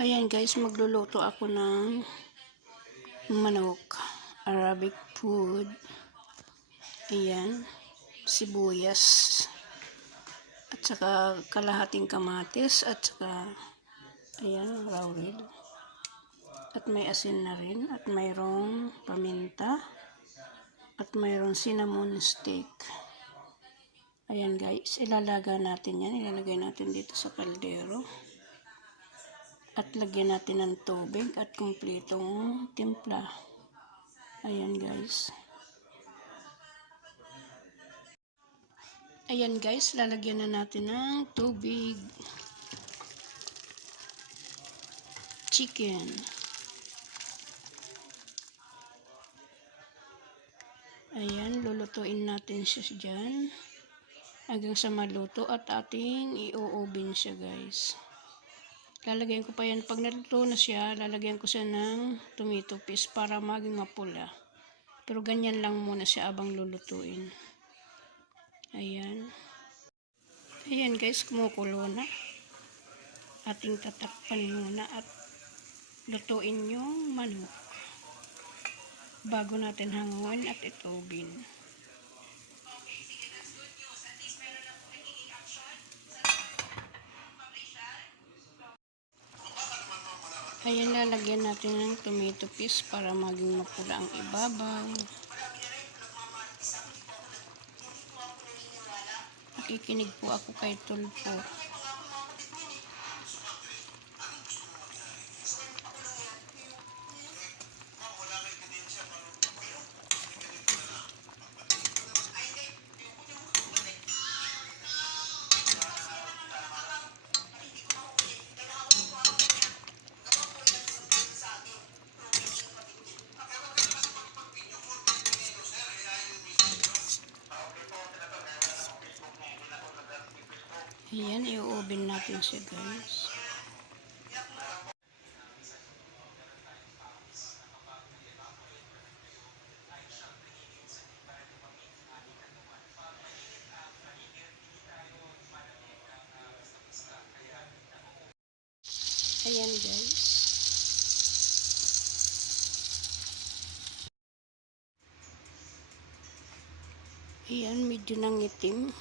Ayan guys, magluluto ako ng manok, Arabic food. Ayan, sibuyas, at saka kalahating kamatis, at saka ayan, laurel. At may asin na rin, at mayroong paminta, at mayroong cinnamon stick. Ayan guys, ilalagay natin yan, ilalagay natin dito sa kaldero. At lagyan natin ng tubig at kumpletong timpla. Ayan guys. Ayan guys, lalagyan na natin ng tubig. Chicken. Ayan, lulutuin natin siya dyan. Hanggang sa maluto at ating i-oven siya guys. Lalagyan ko pa yan. Pag naluto na siya, lalagyan ko siya ng tomato paste para maging mapula. Pero ganyan lang muna siya abang lulutuin. Ayan. Ayan guys, kumukulo na. Ating tatakpan muna at lutuin yung manok. Bago natin hanguin at itubin. Ayan, lalagyan natin ng tomato paste para maging mapula ang ibabaw. Nakikinig po ako kay Tulpo. Ayan, i-oven natin siya guys. Ayan guys. Ayan, medyo nangitim.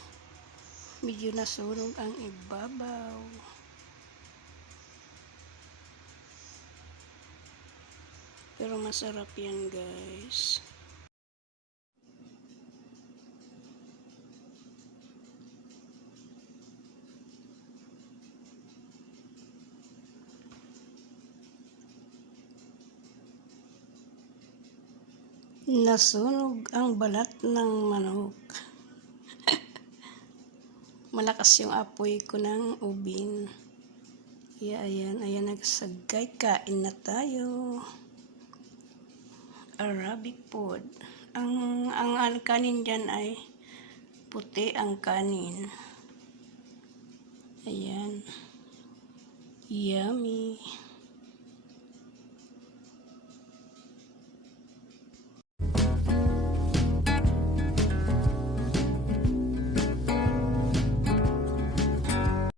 Medyo nasunog ang ibabaw. Pero masarap yan guys. Nasunog ang balat ng manok. Malakas yung apoy ko ng ubin. Ayan, nagsagay. Kain na tayo. Arabic food. Ang kanin dyan ay puti ang kanin. Ayan. Yummy.